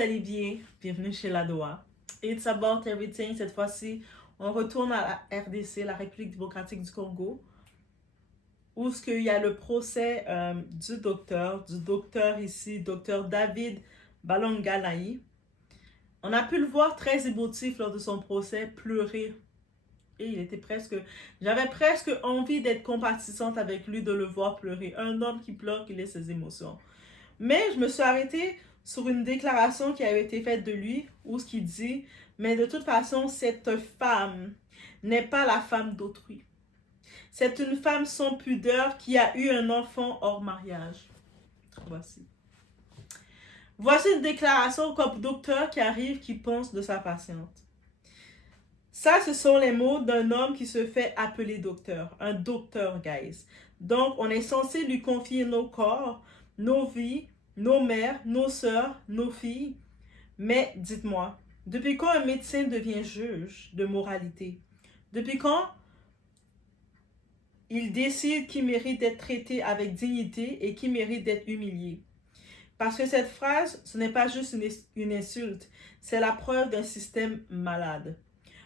allez bien? Bienvenue chez Ladoa. It's about everything. Cette fois-ci, on retourne à la RDC, la République démocratique du Congo, où il y a le procès du docteur ici, docteur David Balongalaï. On a pu le voir très émotif lors de son procès, pleurer. Et j'avais presque envie d'être compatissante avec lui, de le voir pleurer. Un homme qui pleure, qui laisse ses émotions. Mais je me suis arrêtée sur une déclaration qui avait été faite de lui, où ce qu'il dit, mais de toute façon, cette femme n'est pas la femme d'autrui. C'est une femme sans pudeur qui a eu un enfant hors mariage. Voici une déclaration comme docteur qui arrive, qui pense de sa patiente. Ça, ce sont les mots d'un homme qui se fait appeler docteur. Un docteur, guys. Donc, on est censé lui confier nos corps, nos vies, nos mères, nos sœurs, nos filles. Mais dites-moi, depuis quand un médecin devient juge de moralité? Depuis quand il décide qui mérite d'être traité avec dignité et qui mérite d'être humilié? Parce que cette phrase, ce n'est pas juste une insulte, c'est la preuve d'un système malade.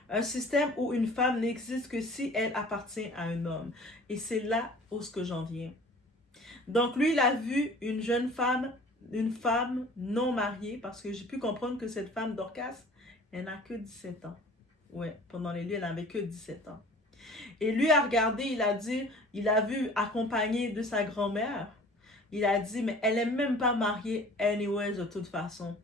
Un système où une femme n'existe que si elle appartient à un homme. Et c'est là où j'en viens. Donc lui, il a vu une jeune femme, une femme non mariée, parce que j'ai pu comprendre que cette femme Dorcas, elle n'a que 17 ans. Ouais, pendant les lieux, elle n'avait que 17 ans. Et lui a regardé, il a vu accompagné de sa grand-mère. Il a dit, mais elle n'est même pas mariée anyway de toute façon.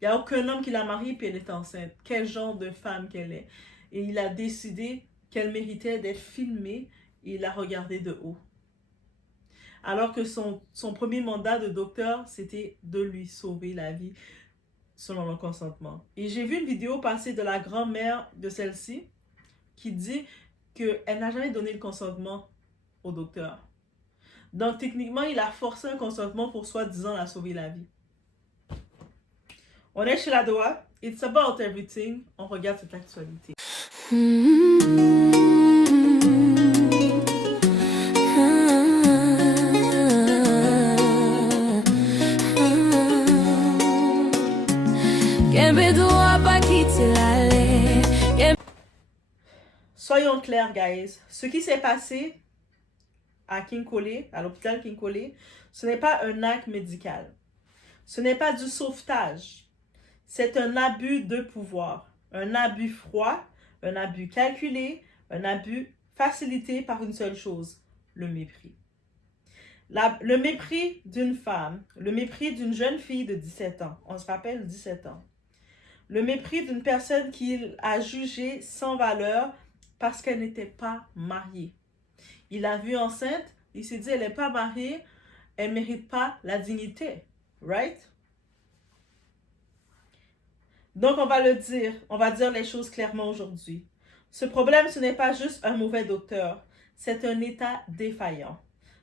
Il n'y a aucun homme qui l'a mariée puis elle est enceinte. Quel genre de femme qu'elle est. Et il a décidé qu'elle méritait d'être filmée et il l'a regardée de haut. Alors que son premier mandat de docteur, c'était de lui sauver la vie selon le consentement. Et j'ai vu une vidéo passer de la grand-mère de celle-ci qui dit qu'elle n'a jamais donné le consentement au docteur. Donc techniquement, il a forcé un consentement pour soi-disant la sauver la vie. On est chez Ladoa. It's about everything. On regarde cette actualité. Soyons clairs, guys. Ce qui s'est passé à Kinkole, à l'hôpital Kinkole, ce n'est pas un acte médical. Ce n'est pas du sauvetage. C'est un abus de pouvoir. Un abus froid, un abus calculé, un abus facilité par une seule chose, le mépris. Le mépris d'une femme, le mépris d'une jeune fille de 17 ans. On se rappelle 17 ans. Le mépris d'une personne qu'il a jugée sans valeur parce qu'elle n'était pas mariée. Il l'a vue enceinte, il s'est dit, elle n'est pas mariée, elle ne mérite pas la dignité. Right? Donc, on va dire les choses clairement aujourd'hui. Ce problème, ce n'est pas juste un mauvais docteur, c'est un État défaillant.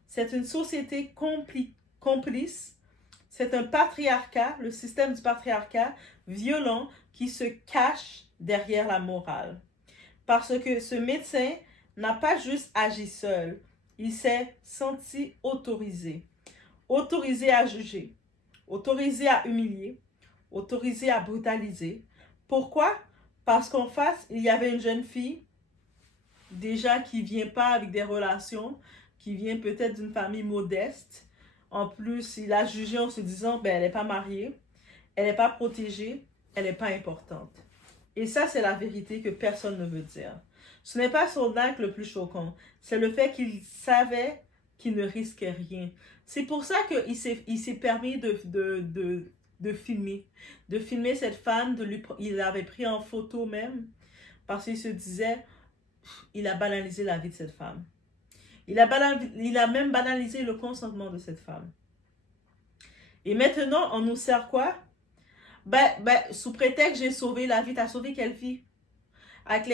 C'est une société complice, c'est un patriarcat, le système du patriarcat violent qui se cache derrière la morale. Parce que ce médecin n'a pas juste agi seul, il s'est senti autorisé. Autorisé à juger, autorisé à humilier, autorisé à brutaliser. Pourquoi? Parce qu'en face, il y avait une jeune fille, déjà qui ne vient pas avec des relations, qui vient peut-être d'une famille modeste. En plus, il a jugé en se disant, ben, elle n'est pas mariée, elle n'est pas protégée, elle n'est pas importante. Et ça, c'est la vérité que personne ne veut dire. Ce n'est pas son acte le plus choquant, c'est le fait qu'il savait qu'il ne risquait rien. C'est pour ça qu'il s'est permis de filmer cette femme, il l'avait pris en photo même, parce qu'il se disait, il a banalisé la vie de cette femme. Il a même banalisé le consentement de cette femme. Et maintenant, on nous sert quoi? Sous prétexte j'ai sauvé la vie, t'as sauvé quelle vie? Avec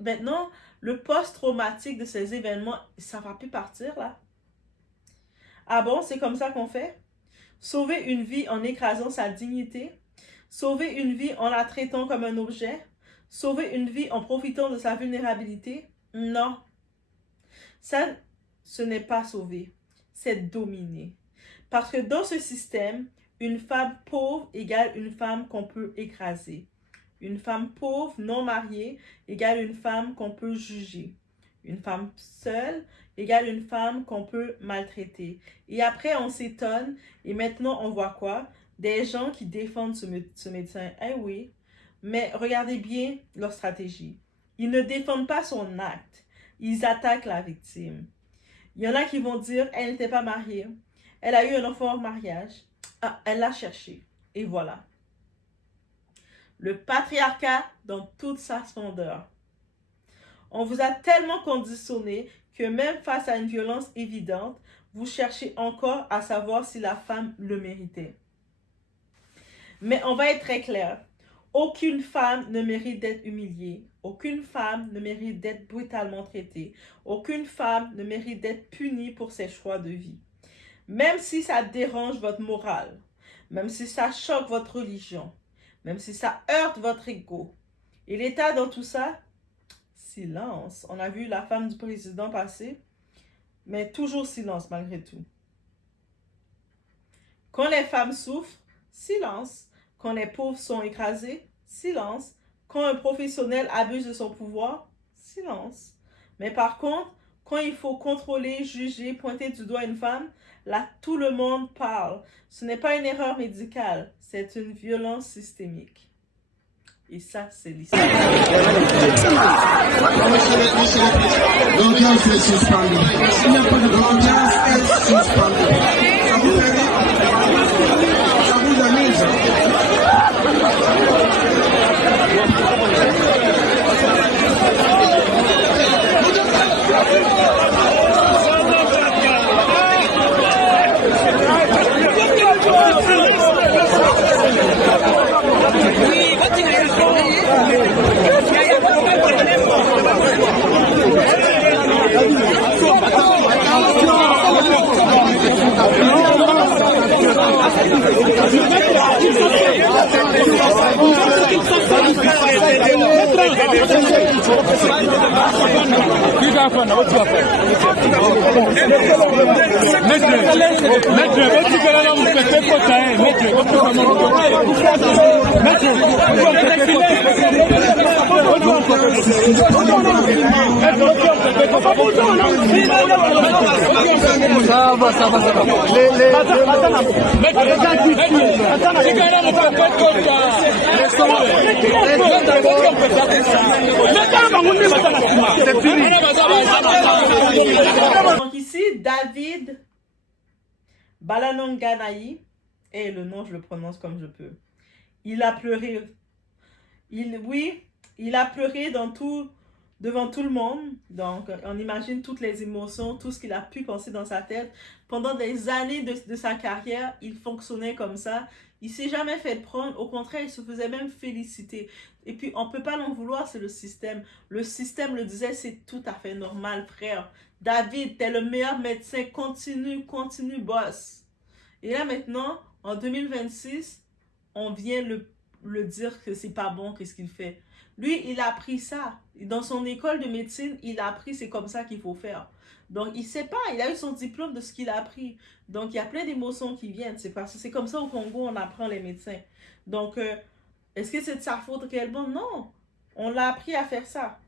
maintenant, le post-traumatique de ces événements, ça va plus partir là. Ah bon, c'est comme ça qu'on fait? Sauver une vie en écrasant sa dignité? Sauver une vie en la traitant comme un objet? Sauver une vie en profitant de sa vulnérabilité? Non. Ça, ce n'est pas sauver, c'est dominer. Parce que dans ce système, Une femme pauvre égale une femme qu'on peut écraser. Une femme pauvre, non mariée, égale une femme qu'on peut juger. Une femme seule égale une femme qu'on peut maltraiter. Et après, on s'étonne. Et maintenant, on voit quoi? Des gens qui défendent ce médecin. Eh oui, mais regardez bien leur stratégie. Ils ne défendent pas son acte. Ils attaquent la victime. Il y en a qui vont dire, elle n'était pas mariée. Elle a eu un enfant en mariage. Ah, elle l'a cherché. Et voilà. Le patriarcat dans toute sa splendeur. On vous a tellement conditionné que même face à une violence évidente, vous cherchez encore à savoir si la femme le méritait. Mais on va être très clair. Aucune femme ne mérite d'être humiliée. Aucune femme ne mérite d'être brutalement traitée. Aucune femme ne mérite d'être punie pour ses choix de vie. Même si ça dérange votre morale, même si ça choque votre religion, même si ça heurte votre ego. Et l'État dans tout ça, silence. On a vu la femme du président passer, mais toujours silence malgré tout. Quand les femmes souffrent, silence. Quand les pauvres sont écrasés, silence. Quand un professionnel abuse de son pouvoir, silence. Mais par contre, quand il faut contrôler, juger, pointer du doigt une femme, là, tout le monde parle. Ce n'est pas une erreur médicale, c'est une violence systémique. Et ça, c'est l'histoire. L'audience est suspendue. L'audience est suspendue. Ça vous amuse? Donc ici, David Balanonganayi, et le nom je le prononce comme je peux. Il a pleuré. Il a pleuré devant tout le monde. Donc, on imagine toutes les émotions, tout ce qu'il a pu penser dans sa tête. Pendant des années de sa carrière, il fonctionnait comme ça. Il ne s'est jamais fait prendre. Au contraire, il se faisait même féliciter. Et puis, on ne peut pas l'en vouloir, c'est le système. Le système le disait, c'est tout à fait normal, frère. David, t'es le meilleur médecin. Continue, boss. Et là, maintenant, en 2026, on vient le dire que c'est pas bon, qu'est-ce qu'il fait. Lui, il a appris ça. Dans son école de médecine, il a appris, c'est comme ça qu'il faut faire. Donc, il sait pas, il a eu son diplôme de ce qu'il a appris. Donc, il y a plein d'émotions qui viennent. C'est parce que c'est comme ça au Congo, on apprend les médecins. Donc, est-ce que c'est de sa faute réellement? Non. On l'a appris à faire ça.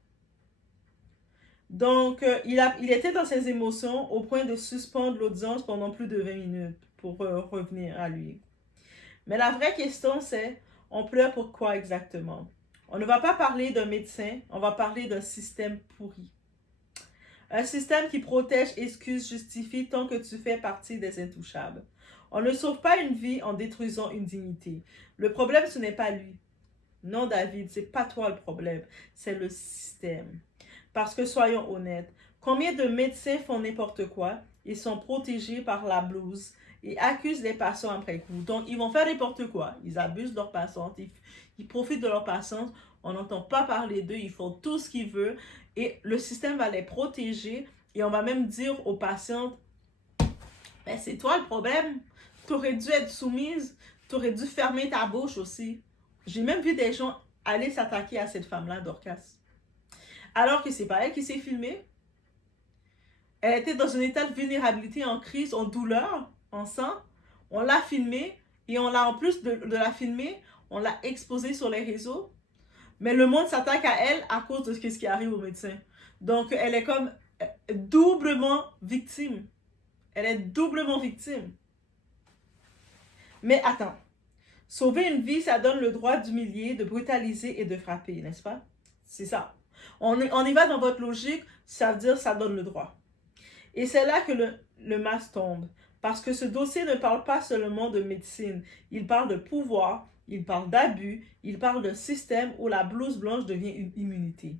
Donc, il était dans ses émotions au point de suspendre l'audience pendant plus de 20 minutes pour revenir à lui. Mais la vraie question, c'est, on pleure pour quoi exactement? On ne va pas parler d'un médecin, on va parler d'un système pourri. Un système qui protège, excuse, justifie tant que tu fais partie des intouchables. On ne sauve pas une vie en détruisant une dignité. Le problème, ce n'est pas lui. Non, David, c'est pas toi le problème, c'est le système. Parce que soyons honnêtes, combien de médecins font n'importe quoi? Ils sont protégés par la blouse et accusent les patients après coup. Donc, ils vont faire n'importe quoi. Ils abusent de leurs patientes, ils profitent de leurs patientes. On n'entend pas parler d'eux, ils font tout ce qu'ils veulent. Et le système va les protéger. Et on va même dire aux patientes, ben, c'est toi le problème. Tu aurais dû être soumise. Tu aurais dû fermer ta bouche aussi. J'ai même vu des gens aller s'attaquer à cette femme-là, Dorcas. Alors que c'est pas elle qui s'est filmée. Elle était dans un état de vulnérabilité, en crise, en douleur, en sang. On l'a filmée Et on l'a, en plus de la filmer, on l'a exposée sur les réseaux. Mais le monde s'attaque à elle à cause de ce qui arrive au médecin. Donc, elle est comme doublement victime. Elle est doublement victime. Mais attends. Sauver une vie, ça donne le droit d'humilier, de brutaliser et de frapper, n'est-ce pas? C'est ça. On y va dans votre logique, ça veut dire ça donne le droit. Et c'est là que le masque tombe. Parce que ce dossier ne parle pas seulement de médecine. Il parle de pouvoir, il parle d'abus, il parle d'un système où la blouse blanche devient une immunité.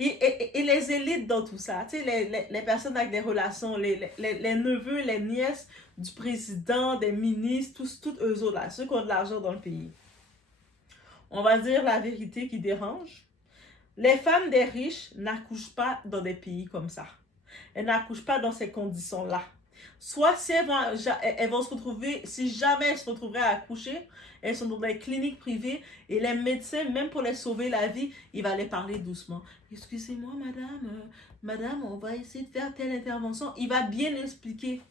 Et les élites dans tout ça, tu sais, les personnes avec des relations, les neveux, les nièces du président, des ministres, tous eux autres là, ceux qui ont de l'argent dans le pays. On va dire la vérité qui dérange. Les femmes des riches n'accouchent pas dans des pays comme ça. Elles n'accouchent pas dans ces conditions-là. Soit si elles vont se retrouver, si jamais elles se retrouveraient à accoucher, elles sont dans des cliniques privées et les médecins, même pour les sauver la vie, ils vont les parler doucement. Excusez-moi, madame, on va essayer de faire telle intervention. Il va bien expliquer.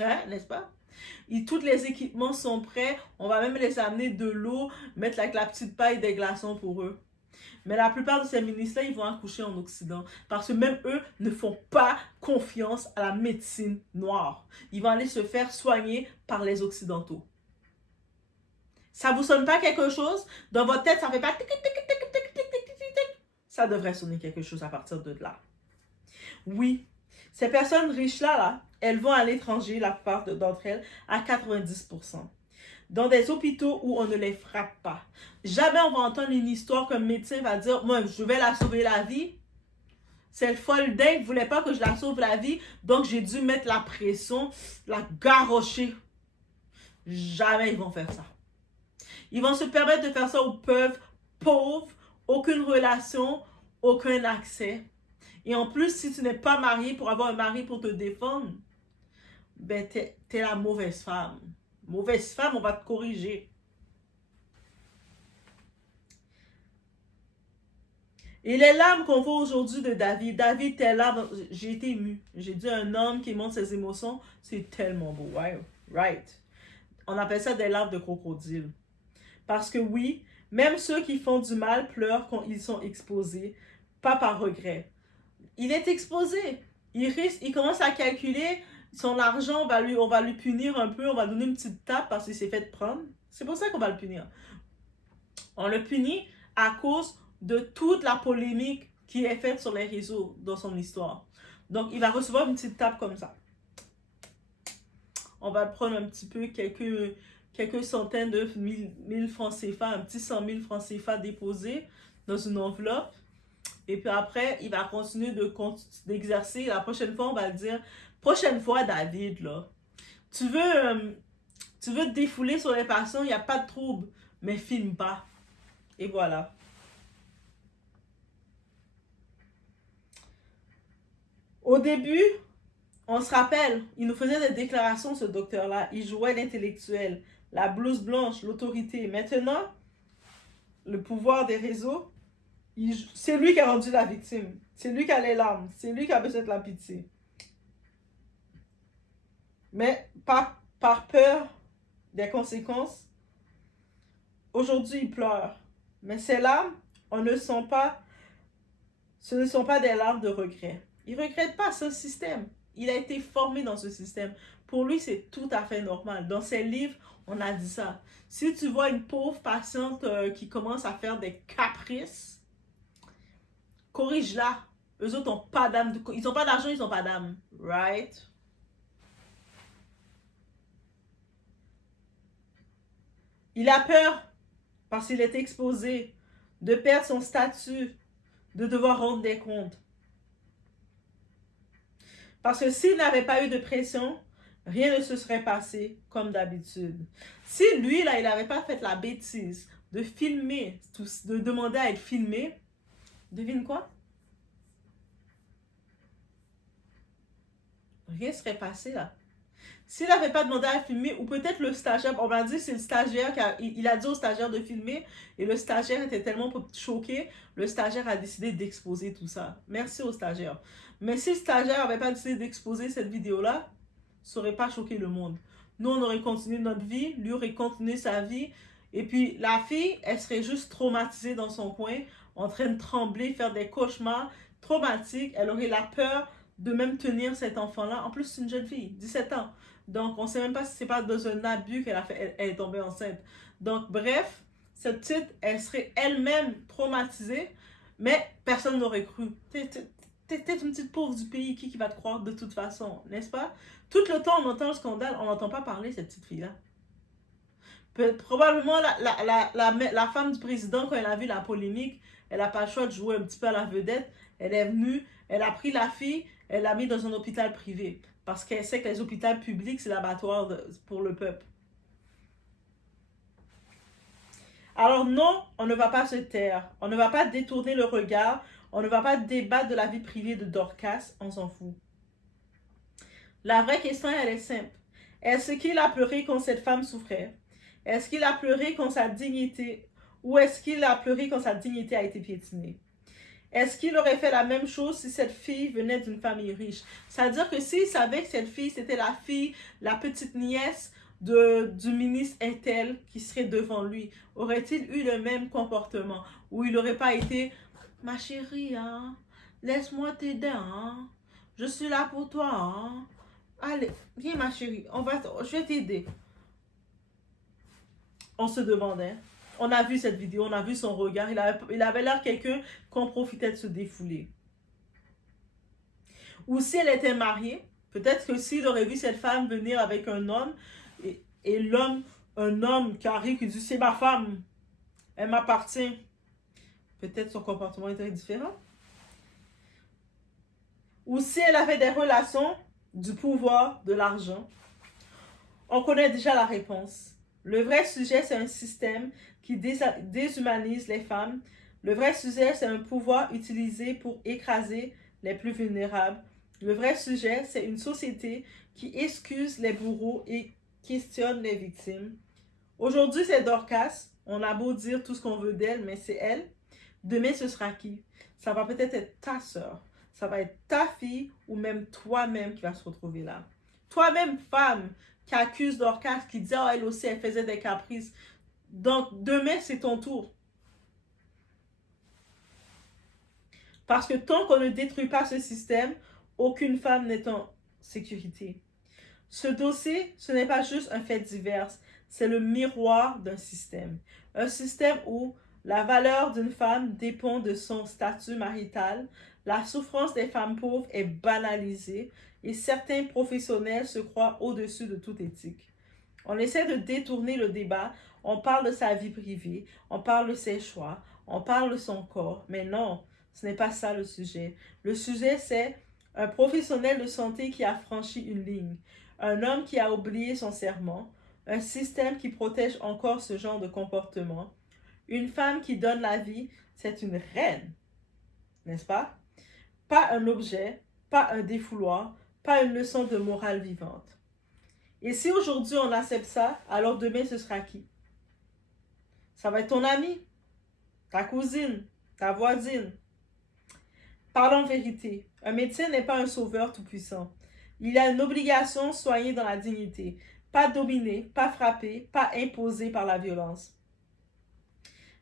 Hein, n'est-ce pas? Tous les équipements sont prêts. On va même les amener de l'eau, mettre avec la petite paille des glaçons pour eux. Mais la plupart de ces ministres-là, ils vont accoucher en Occident. Parce que même eux ne font pas confiance à la médecine noire. Ils vont aller se faire soigner par les Occidentaux. Ça vous sonne pas quelque chose? Dans votre tête, ça fait pas tic, tic, tic, tic, tic, tic, tic, tic. Ça devrait sonner quelque chose à partir de là. Oui, ces personnes riches-là, elles vont à l'étranger, la plupart d'entre elles, à 90%. Dans des hôpitaux où on ne les frappe pas. Jamais on va entendre une histoire qu'un médecin va dire « Moi, je vais la sauver la vie. Cette folle dingue ne voulait pas que je la sauve la vie, donc j'ai dû mettre la pression, la garrocher. » Jamais ils vont faire ça. Ils vont se permettre de faire ça aux pauvres, aucune relation, aucun accès. Et en plus, si tu n'es pas marié pour avoir un mari pour te défendre, ben t'es la mauvaise femme. Mauvaise femme, on va te corriger. Et les larmes qu'on voit aujourd'hui de David, tes larmes, j'ai été émue. J'ai dit un homme qui montre ses émotions, c'est tellement beau. Right. On appelle ça des larmes de crocodile. Parce que oui, même ceux qui font du mal pleurent quand ils sont exposés, pas par regret. Il est exposé. Il commence à calculer son argent, on va lui punir un peu, on va donner une petite tape parce qu'il s'est fait prendre. C'est pour ça qu'on va le punir. On le punit à cause de toute la polémique qui est faite sur les réseaux dans son histoire. Donc, il va recevoir une petite tape comme ça. On va prendre un petit peu, quelques centaines de mille francs CFA, un petit 100 000 francs CFA déposés dans une enveloppe. Et puis après, il va continuer d'exercer. La prochaine fois, on va le dire, prochaine fois, David, là, tu veux te défouler sur les patients, il n'y a pas de trouble, mais filme pas. Et voilà. Au début, on se rappelle, il nous faisait des déclarations, ce docteur-là. Il jouait l'intellectuel, la blouse blanche, l'autorité. Maintenant, le pouvoir des réseaux, c'est lui qui a rendu la victime. C'est lui qui a les larmes. C'est lui qui a besoin de la pitié. Mais par peur des conséquences, aujourd'hui, il pleure. Mais ces larmes, ce ne sont pas des larmes de regret. Il ne regrette pas ce système. Il a été formé dans ce système. Pour lui, c'est tout à fait normal. Dans ses livres, on a dit ça. Si tu vois une pauvre patiente qui commence à faire des caprices, corrige-la. Eux autres n'ont pas d'âme. Ils n'ont pas d'argent, ils n'ont pas d'âme. Right? Il a peur parce qu'il est exposé de perdre son statut, de devoir rendre des comptes. Parce que s'il n'avait pas eu de pression, rien ne se serait passé comme d'habitude. Si lui, là, il n'avait pas fait la bêtise de filmer, de demander à être filmé, devine quoi? Rien ne serait passé là. S'il n'avait pas demandé à filmer, ou peut-être le stagiaire, on va dire c'est le stagiaire il a dit au stagiaire de filmer, et le stagiaire était tellement choqué, le stagiaire a décidé d'exposer tout ça. Merci au stagiaire. Mais si le stagiaire n'avait pas décidé d'exposer cette vidéo-là, ça n'aurait pas choqué le monde. Nous, on aurait continué notre vie, lui aurait continué sa vie. Et puis, la fille, elle serait juste traumatisée dans son coin, en train de trembler, faire des cauchemars traumatiques. Elle aurait la peur de même tenir cet enfant-là. En plus, c'est une jeune fille, 17 ans. Donc, on ne sait même pas si c'est pas dans un abus qu'elle a fait, elle est tombée enceinte. Donc, bref, cette petite, elle serait elle-même traumatisée, mais personne n'aurait cru. T'es une petite pauvre du pays, qui va te croire de toute façon, n'est-ce pas? Tout le temps, on entend le scandale, on n'entend pas parler de cette petite fille-là. Probablement, la femme du président, quand elle a vu la polémique, elle n'a pas le choix de jouer un petit peu à la vedette. Elle est venue, elle a pris la fille, elle l'a mis dans un hôpital privé. Parce qu'elle sait que les hôpitaux publics, c'est l'abattoir pour le peuple. Alors non, on ne va pas se taire. On ne va pas détourner le regard. On ne va pas débattre de la vie privée de Dorcas. On s'en fout. La vraie question, elle est simple. Est-ce qu'il a pleuré quand cette femme souffrait? Est-ce qu'il a pleuré quand sa dignité... Ou est-ce qu'il a pleuré quand sa dignité a été piétinée? Est-ce qu'il aurait fait la même chose si cette fille venait d'une famille riche? C'est-à-dire que s'il savait que cette fille, c'était la fille, la petite nièce du ministre Intel qui serait devant lui, aurait-il eu le même comportement? Ou il n'aurait pas été « Ma chérie, hein, laisse-moi t'aider, hein, je suis là pour toi, hein. Allez, viens ma chérie, je vais t'aider. » On se demandait. On a vu cette vidéo, on a vu son regard. Il avait l'air quelqu'un qu'on profitait de se défouler. Ou si elle était mariée, peut-être que s'il aurait vu cette femme venir avec un homme, et l'homme, un homme qui arrive, qui dit « C'est ma femme, elle m'appartient », peut-être son comportement était différent. Ou si elle avait des relations du pouvoir, de l'argent, on connaît déjà la réponse. Le vrai sujet, c'est un système qui déshumanise les femmes. Le vrai sujet, c'est un pouvoir utilisé pour écraser les plus vulnérables. Le vrai sujet, c'est une société qui excuse les bourreaux et questionne les victimes. Aujourd'hui, c'est Dorcas. On a beau dire tout ce qu'on veut d'elle, mais c'est elle. Demain, ce sera qui? Ça va peut-être être ta soeur. Ça va être ta fille ou même toi-même qui va se retrouver là. Toi-même, femme, qui accuse Dorcas, qui dit « Oh, elle aussi, elle faisait des caprices. » Donc, demain, c'est ton tour. Parce que tant qu'on ne détruit pas ce système, aucune femme n'est en sécurité. Ce dossier, ce n'est pas juste un fait divers, c'est le miroir d'un système. Un système où la valeur d'une femme dépend de son statut marital, la souffrance des femmes pauvres est banalisée et certains professionnels se croient au-dessus de toute éthique. On essaie de détourner le débat, on parle de sa vie privée, on parle de ses choix, on parle de son corps, mais non, ce n'est pas ça le sujet. Le sujet, c'est un professionnel de santé qui a franchi une ligne, un homme qui a oublié son serment, un système qui protège encore ce genre de comportement, une femme qui donne la vie, c'est une reine, n'est-ce pas? Pas un objet, pas un défouloir, pas une leçon de morale vivante. Et si aujourd'hui on accepte ça, alors demain ce sera qui? Ça va être ton ami, ta cousine, ta voisine. Parlons vérité. Un médecin n'est pas un sauveur tout-puissant. Il a une obligation de soigner dans la dignité. Pas dominer, pas frapper, pas imposer par la violence.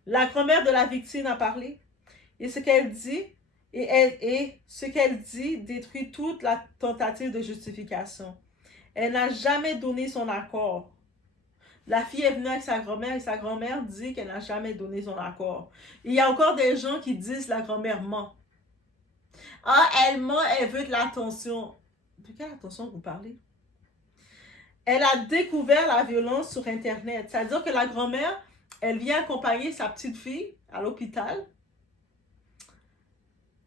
La grand-mère de la victime a parlé. Et ce qu'elle dit, ce qu'elle dit détruit toute la tentative de justification. Elle n'a jamais donné son accord. La fille est venue avec sa grand-mère et sa grand-mère dit qu'elle n'a jamais donné son accord. Il y a encore des gens qui disent la grand-mère ment. Ah, elle ment, elle veut de l'attention. De quelle attention vous parlez? Elle a découvert la violence sur Internet. C'est-à-dire que la grand-mère, elle vient accompagner sa petite fille à l'hôpital.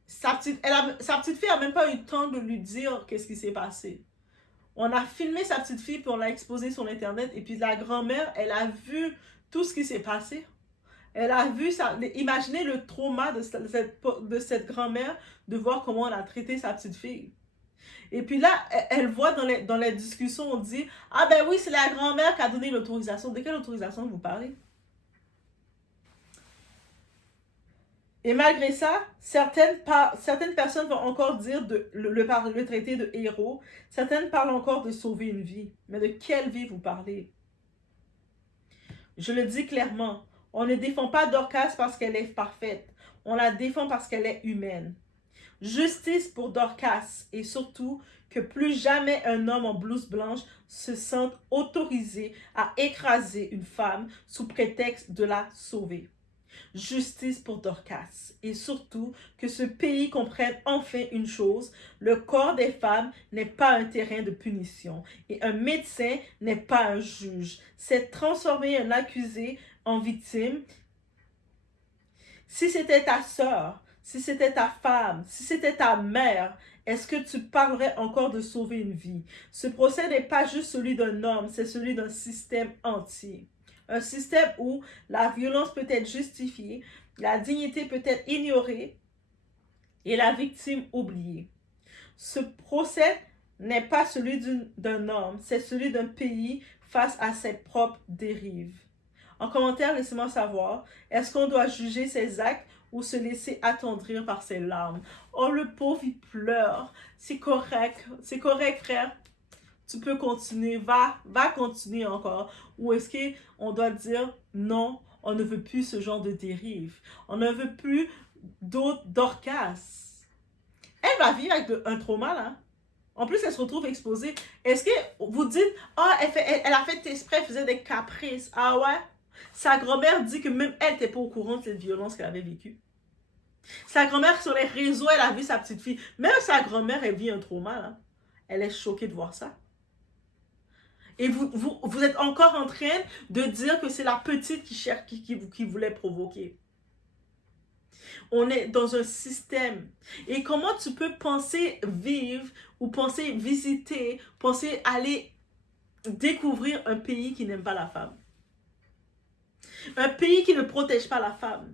Sa petite fille n'a même pas eu le temps de lui dire qu'est-ce qui s'est passé. On a filmé sa petite fille puis on l'a exposée sur Internet. Et puis la grand-mère, elle a vu tout ce qui s'est passé. Elle a vu ça. Imaginez le trauma de cette grand-mère de voir comment on a traité sa petite fille. Et puis là, elle voit dans les discussions, on dit « Ah ben oui, c'est la grand-mère qui a donné l'autorisation. » De quelle autorisation vous parlez? Et malgré ça, certaines personnes vont encore dire le traité de héros. Certaines parlent encore de sauver une vie. Mais de quelle vie vous parlez? Je le dis clairement, on ne défend pas Dorcas parce qu'elle est parfaite. On la défend parce qu'elle est humaine. Justice pour Dorcas et surtout que plus jamais un homme en blouse blanche se sente autorisé à écraser une femme sous prétexte de la sauver. Justice pour Dorcas et surtout que ce pays comprenne enfin une chose, le corps des femmes n'est pas un terrain de punition et un médecin n'est pas un juge. C'est transformer un accusé en victime. Si c'était ta sœur, si c'était ta femme, si c'était ta mère, est-ce que tu parlerais encore de sauver une vie? Ce procès n'est pas juste celui d'un homme, c'est celui d'un système entier. Un système où la violence peut être justifiée, la dignité peut être ignorée et la victime oubliée. Ce procès n'est pas celui d'un homme, c'est celui d'un pays face à ses propres dérives. En commentaire, laissez-moi savoir, est-ce qu'on doit juger ses actes ou se laisser attendrir par ses larmes? Oh, le pauvre, il pleure. C'est correct, frère. Tu peux continuer, va continuer encore. Ou est-ce qu'on doit dire non, on ne veut plus ce genre de dérive. On ne veut plus d'autres Dorcas. Elle va vivre avec un trauma là. En plus, elle se retrouve exposée. Est-ce que vous dites, ah, elle a fait exprès, elle faisait des caprices. Ah ouais? Sa grand-mère dit que même elle n'était pas au courant de cette violence qu'elle avait vécue. Sa grand-mère, sur les réseaux, elle a vu sa petite fille. Même sa grand-mère, elle vit un trauma là. Elle est choquée de voir ça. Et vous êtes encore en train de dire que c'est la petite qui voulait provoquer. On est dans un système. Et comment tu peux penser vivre ou penser visiter, penser aller découvrir un pays qui n'aime pas la femme? Un pays qui ne protège pas la femme.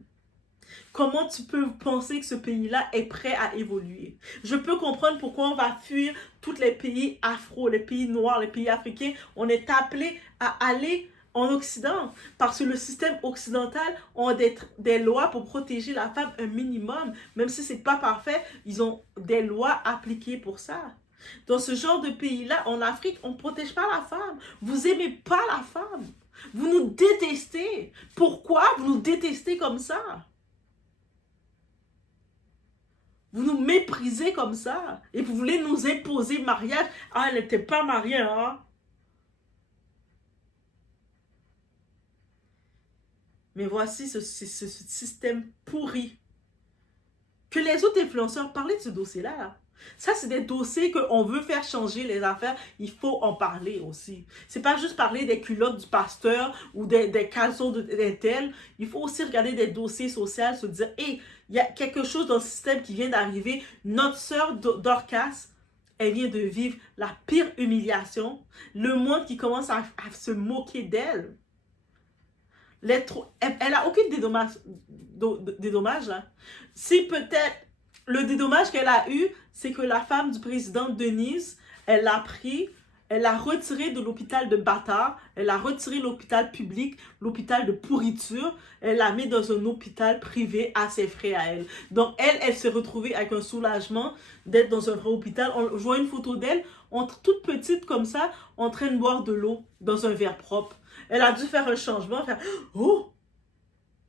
Comment tu peux penser que ce pays-là est prêt à évoluer? Je peux comprendre pourquoi on va fuir tous les pays afro, les pays noirs, les pays africains. On est appelé à aller en Occident parce que le système occidental a des lois pour protéger la femme un minimum. Même si ce n'est pas parfait, ils ont des lois appliquées pour ça. Dans ce genre de pays-là, en Afrique, on ne protège pas la femme. Vous n'aimez pas la femme. Vous nous détestez. Pourquoi vous nous détestez comme ça? Vous nous méprisez comme ça. Et vous voulez nous imposer mariage. Ah, elle n'était pas mariée, hein? Mais voici ce système pourri. Que les autres influenceurs parlent de ce dossier-là. Là. Ça, c'est des dossiers qu'on veut faire changer les affaires. Il faut en parler aussi. C'est pas juste parler des culottes du pasteur ou des caleçons des tels. Il faut aussi regarder des dossiers sociaux, se dire, hey, il y a quelque chose dans le système qui vient d'arriver. Notre sœur Dorcas, elle vient de vivre la pire humiliation. Le monde qui commence à se moquer d'elle. Elle n'a aucun dédommage là. Si peut-être le dédommage qu'elle a eu, c'est que la femme du président Denise, elle l'a pris, elle l'a retiré de l'hôpital de bâtard, elle a retiré l'hôpital public, l'hôpital de pourriture, elle l'a mis dans un hôpital privé à ses frais à elle. Donc elle s'est retrouvée avec un soulagement d'être dans un vrai hôpital. Je vois une photo d'elle, toute petite comme ça, en train de boire de l'eau dans un verre propre. Elle a dû faire un changement, faire « Oh,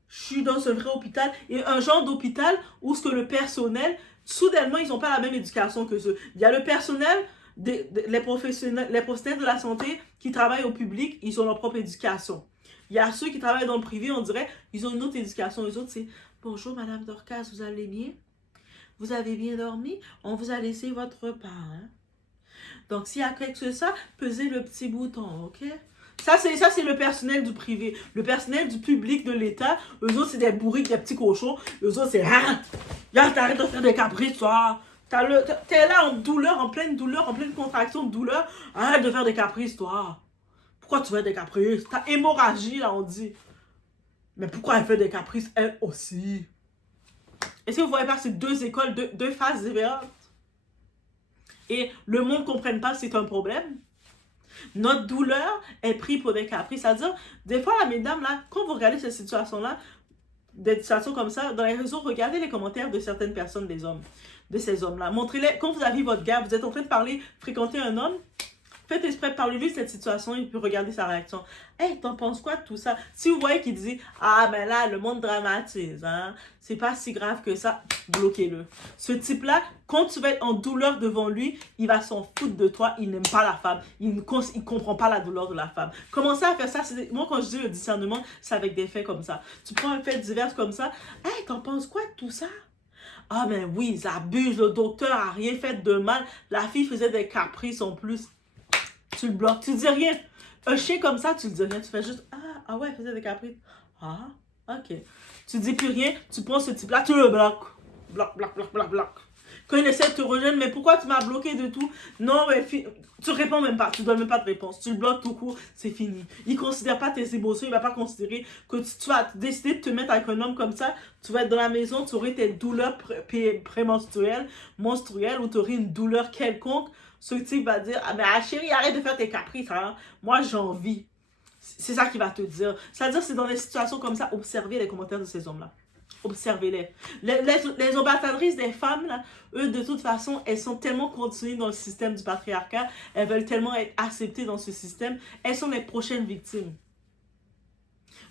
je suis dans un vrai hôpital. » Et un genre d'hôpital où ce que le personnel, soudainement, ils n'ont pas la même éducation que eux. Il y a le personnel, les professionnels de la santé qui travaillent au public, ils ont leur propre éducation. Il y a ceux qui travaillent dans le privé, on dirait, ils ont une autre éducation. Les autres, c'est « Bonjour, Madame Dorcas, vous allez bien? Vous avez bien dormi? On vous a laissé votre repas. Hein? Donc, s'il y a quelque chose de ça, pesez le petit bouton, ok? » Ça, c'est le personnel du privé. Le personnel du public de l'État, eux autres, c'est des bourriques, des petits cochons. Eux autres, c'est « Ah! T'arrêtes de faire des caprices, toi! T'es là en douleur, en pleine contraction de douleur. Arrête de faire des caprices, toi! Pourquoi tu fais des caprices? T'as hémorragie, là, on dit. Mais pourquoi elle fait des caprices, elle aussi? Est-ce que vous voyez pas que c'est deux écoles, deux phases différentes? Et le monde ne comprenne pas que c'est un problème? Notre douleur est prise pour des caprices. C'est-à-dire, des fois, là, mesdames, là, quand vous regardez cette situation-là, des situations comme ça, dans les réseaux, regardez les commentaires de certaines personnes, des hommes, de ces hommes-là. Montrez-les, quand vous avez votre gars, vous êtes en train de parler, fréquenter un homme, faites exprès, parlez-lui de cette situation et puis regardez sa réaction. Hey, t'en penses quoi de tout ça? Si vous voyez qu'il dit, ah, ben là, le monde dramatise, hein, c'est pas si grave que ça, bloquez-le. Ce type-là, quand tu vas être en douleur devant lui, il va s'en foutre de toi, il n'aime pas la femme, il comprend pas la douleur de la femme. Commencez à faire ça, moi quand je dis le discernement, c'est avec des faits comme ça. Tu prends un fait divers comme ça, hey, t'en penses quoi de tout ça? Ah, ben oui, ils abusent, le docteur a rien fait de mal, la fille faisait des caprices en plus. Tu le bloques, tu dis rien. Un chien comme ça, tu le dis rien. Tu fais juste, ah ouais, il faisait des caprices. Ah, ok. Tu dis plus rien, tu prends ce type-là, tu le bloques. Bloc. Quand il essaie de te rejoindre, mais pourquoi tu m'as bloqué de tout? Non, mais tu réponds même pas, tu donnes même pas de réponse. Tu le bloques tout court, c'est fini. Il considère pas tes émotions, il va pas considérer que tu vas décider de te mettre avec un homme comme ça. Tu vas être dans la maison, tu aurais tes douleurs prémenstruelles, menstruelles, ou tu aurais une douleur quelconque. Ce type va dire, ah mais chérie, arrête de faire tes caprices, hein. Moi j'ai envie. C'est ça qu'il va te dire. C'est-à-dire, c'est dans des situations comme ça, observez les commentaires de ces hommes-là. Observez-les. Les ambassadrices des femmes, là, eux, de toute façon, elles sont tellement continuées dans le système du patriarcat, elles veulent tellement être acceptées dans ce système, elles sont les prochaines victimes.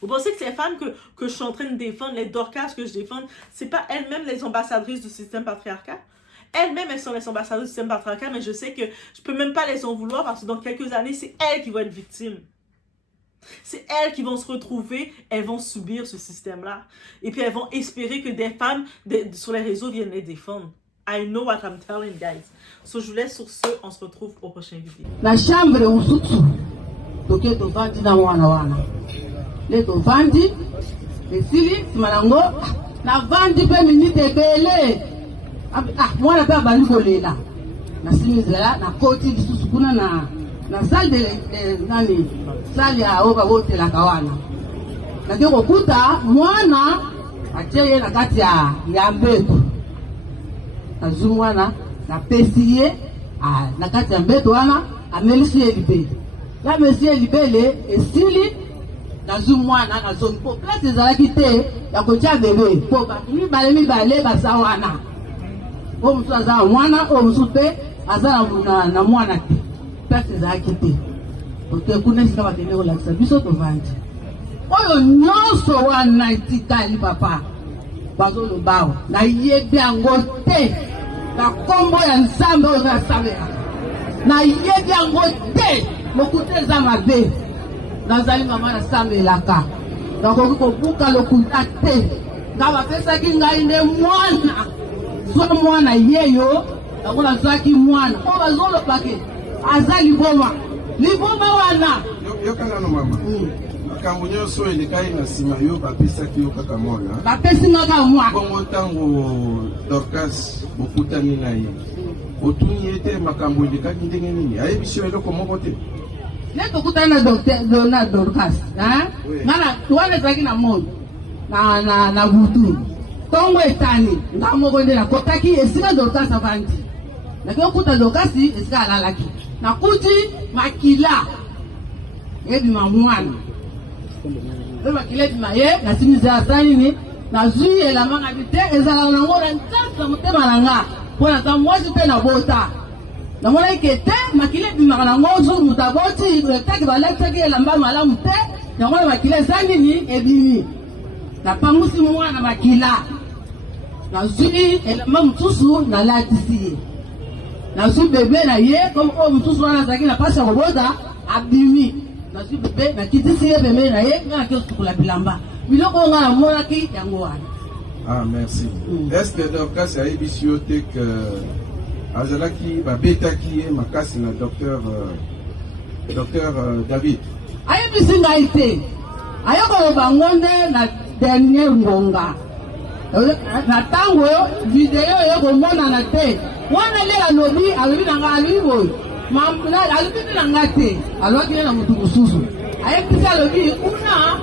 Vous pensez que ces femmes que je suis en train de défendre, les Dorcas que je défends, c'est pas elles-mêmes les ambassadrices du système patriarcat? Elles-mêmes, elles sont les ambassadrices du système patriarcat, mais je sais que je peux même pas les en vouloir parce que dans quelques années, c'est elles qui vont être victimes. C'est elles qui vont se retrouver, elles vont subir ce système-là. Et puis elles vont espérer que des femmes sur les réseaux viennent les défendre. I know what I'm telling guys. So je vous laisse sur ce, on se retrouve au prochain vidéo. La chambre usutu. Toke to vandi na wana. Le to vandi. Le sili simanango. Na vandi pe minute bele. Mwana pe abali kolela. Na simizela na koti lisusu kuna na salle de nani salle ya oka wote la kawana. Na kiko kuta mwana acheye na kati ya mbeto. Nazu mwana na pesiye na kati ya mbeto wana amelisi elibe. La monsieur libele esili nazu mwana na zone po place ezalaki te ya kotia bebe po ba mibale basawana. O mutu aza mwana o mutu pe aza na mwana te. Place ezalaki te. Ote kuna sika bakende kolakisa biso tovandi. Oyo nyonso wana etikali papa. Bazolobawo na yebi yango te. Na kombo ya nzambe oyo nasambela. Na yebi yango te. Lokuta eza mabe. Nazali mama nasambelaka. Nakoki kobuka lokuta te. Nga bapesaki ngai nde mwana. Zwa mwana yeyo. Nakola zwaki mwana. O bazolobake. Aza liboma. Liboma wana. Yokana no mama. Makambo nyonso elekai na sima yo bapesaki yo kaka mwana. Bapesi maka mwana. Bongo ntango Dorcas bokutani na ye. Otuni ete makambo elekaki ndenge nini? Ayebisi yo eloko moko te. Ne tokutana na Dorcas. Ngana tuwane zaki na moyo. Na butu. Tongo etani. Nga moko nde na kotaki esika Dorcas avandi. Na kyo kuta Dorcas esika alalaki. Na kuti makila. Ebi mwana. Makila ebi maye. Na simiza asani ni. Na zui elamanga bite. Ezala nango na nkasa mutema nanga. Pona ta mwasi pe na bota. Na mwana ikete. Makila ebi nango zo mutaboti. Taki balekaki elamba malamu te. Na mwana makila esani ni ebi ni. Na pamusi mwana makila. Na zui elamba mutusu na latisi. Na zui bebe na ye. Comme o mutusu wana zaki na pasa robota. Abimi. Na zui bebe na kitisi ye bebe na ye. Nga kio sukula bilamba. Biloko nga na mwana ki yango wana. Ah, merci. Est-ce que Dorcas a yebisi yo te que azalaki babetaki ye makasi na docteur David? Ayebisi ngai te. Ayokoloba ngonde na dernier ngonga. Na tango video yokomona na te. Wana le alobi na nga alibo. Alobi na nga te. Alobi na mutu kususu. Ayebisi alobi kuna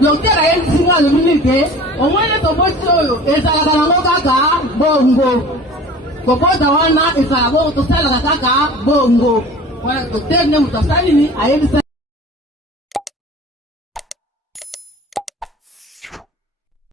docteur ayebisi nga alobi ni te. Omwene toboti oyo ezalaka nango kaka bongo. Kopota wana ezala bongo tosalaka kaka bongo. Wana docteur ne mutu asali ni ayebisi